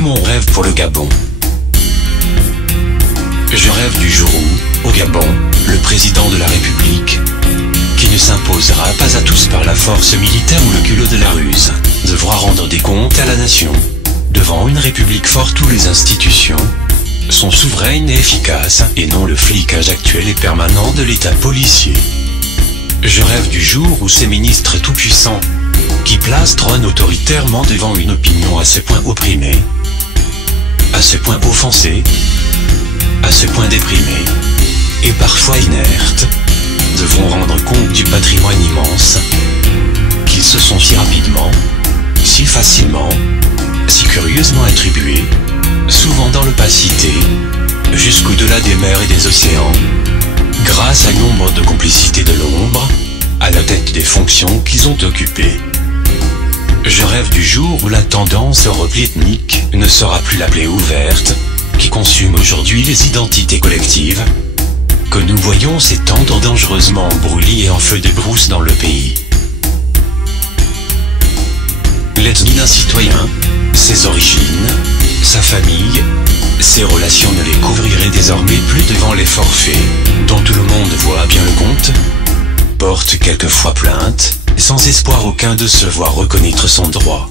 Mon rêve pour le Gabon. Je rêve du jour où, au Gabon, le président de la République, qui ne s'imposera pas à tous par la force militaire ou le culot de la ruse, devra rendre des comptes à la nation. Devant une république forte où les institutions sont souveraines et efficaces, et non le flicage actuel et permanent de l'État policier. Je rêve du jour où ces ministres tout-puissants, qui placent trône autoritairement devant une opinion à ce point opprimée, à ce point offensée, à ce point déprimée, et parfois inerte, devront rendre compte du patrimoine immense qu'ils se sont si rapidement, si facilement, si curieusement attribués, souvent dans l'opacité, jusqu'au-delà des mers et des océans, grâce à nombre de complicités de l'ombre, à la tête des fonctions qu'ils ont occupées. Je rêve du jour où la tendance au repli ethnique ne sera plus la plaie ouverte, qui consume aujourd'hui les identités collectives, que nous voyons s'étendre dangereusement en brûlis et en feu de brousse dans le pays. L'ethnie d'un citoyen, ses origines, sa famille, ses relations ne les couvriraient désormais plus devant les forfaits, dont tout le monde voit bien le compte, porte quelquefois plainte, sans espoir aucun de se voir reconnaître son droit.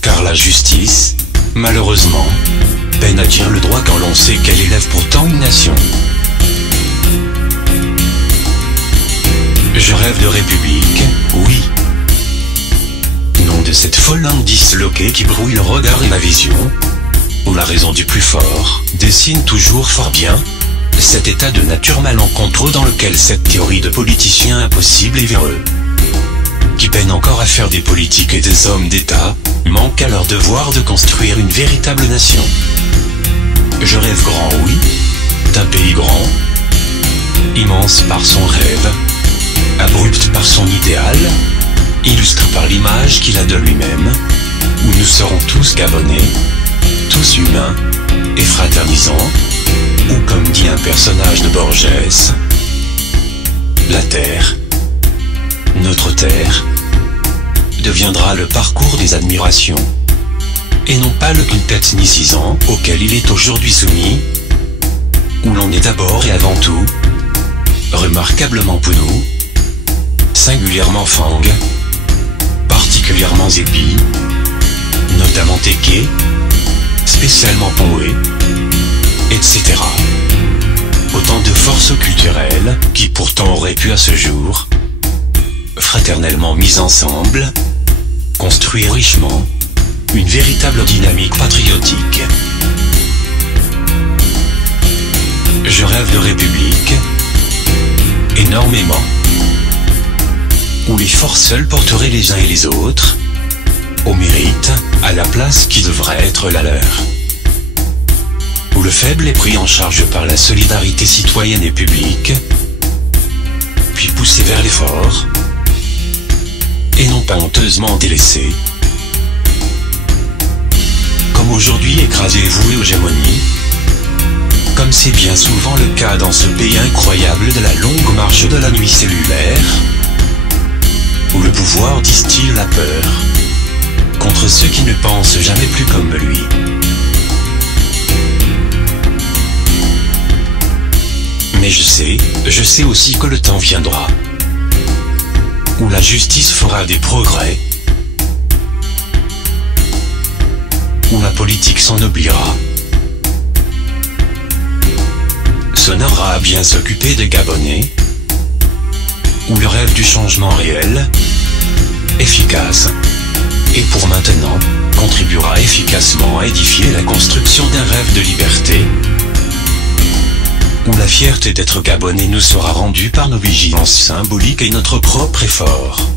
Car la justice, malheureusement, peine à dire le droit quand l'on sait qu'elle élève pourtant une nation. Je rêve de république, oui. Non de cette folle langue disloquée qui brouille le regard et la vision, où la raison du plus fort dessine toujours fort bien cet état de nature malencontreux dans lequel cette théorie de politicien impossible et véreux, qui peinent encore à faire des politiques et des hommes d'État, manquent à leur devoir de construire une véritable nation. Je rêve grand, oui, d'un pays grand, immense par son rêve, abrupt par son idéal, illustre par l'image qu'il a de lui-même, où nous serons tous Gabonais, tous humains et fraternisants, ou comme dit un personnage de Borges, la terre, notre terre, deviendra le parcours des admirations, et non pas le culte ethnicisant auquel il est aujourd'hui soumis, où l'on est d'abord et avant tout, remarquablement Pounou, singulièrement Fang, particulièrement Zébi, notamment Téké, spécialement Poé, etc. Autant de forces culturelles qui pourtant auraient pu à ce jour, fraternellement mises ensemble, construire richement une véritable dynamique patriotique. Je rêve de république, énormément, où les forces seules porteraient les uns et les autres, au mérite, à la place qui devrait être la leur. Où le faible est pris en charge par la solidarité citoyenne et publique, puis poussé vers l'effort, et non pas honteusement délaissé, comme aujourd'hui écrasé et voué aux gémonies, comme c'est bien souvent le cas dans ce pays incroyable de la longue marche de la nuit cellulaire, où le pouvoir distille la peur contre ceux qui ne pensent jamais plus comme lui. Mais je sais aussi que le temps viendra, où la justice fera des progrès, où la politique s'ennoblira, s'honorera à bien s'occuper des Gabonais, où le rêve du changement réel, efficace, et pour maintenant, contribuera efficacement à édifier la construction d'un rêve de liberté, où la fierté d'être Gabonais nous sera rendue par nos vigilances symboliques et notre propre effort,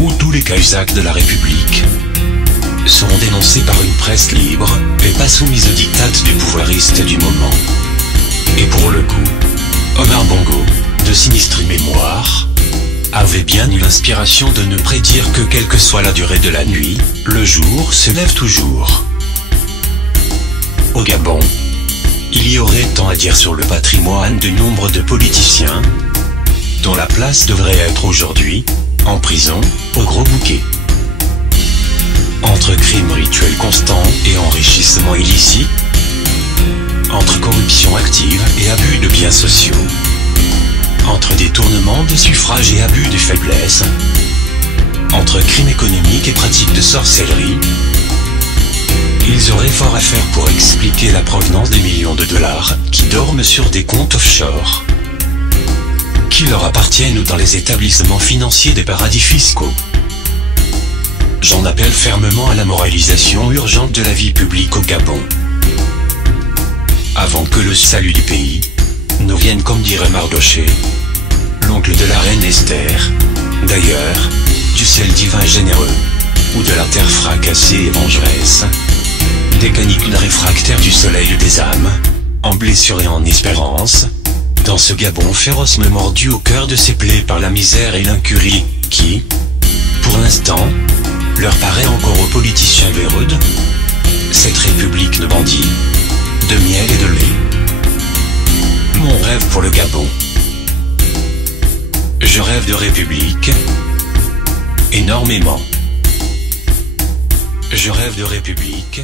où tous les cahuzacs de la République seront dénoncés par une presse libre et pas soumise aux dictates du pouvoiriste du moment. Et pour le coup, Omar Bongo, de sinistre mémoire, avait bien eu l'inspiration de nous prédire que quelle que soit la durée de la nuit, le jour se lève toujours. Au Gabon, il y aurait tant à dire sur le patrimoine de nombre de politiciens, dont la place devrait être aujourd'hui, en prison, au gros bouquet. Entre crimes rituels constant et enrichissement illicite, entre corruption active et abus de biens sociaux, entre détournement de suffrage et abus de faiblesse, entre crimes économiques et pratiques de sorcellerie. Ils auraient fort à faire pour expliquer la provenance des millions de dollars qui dorment sur des comptes offshore, qui leur appartiennent ou dans les établissements financiers des paradis fiscaux. J'en appelle fermement à la moralisation urgente de la vie publique au Gabon, avant que le salut du pays ne vienne, comme dirait Mardoché, l'oncle de la reine Esther, d'ailleurs, du ciel divin généreux, ou de la terre fracassée et vengeresse, des canicules réfractaires du soleil des âmes, en blessure et en espérance, dans ce Gabon férocement mordu au cœur de ses plaies par la misère et l'incurie, qui, pour l'instant, leur paraît encore aux politiciens véreux, cette république de bandits, de miel et de lait. Mon rêve pour le Gabon. Je rêve de république, énormément. Je rêve de république.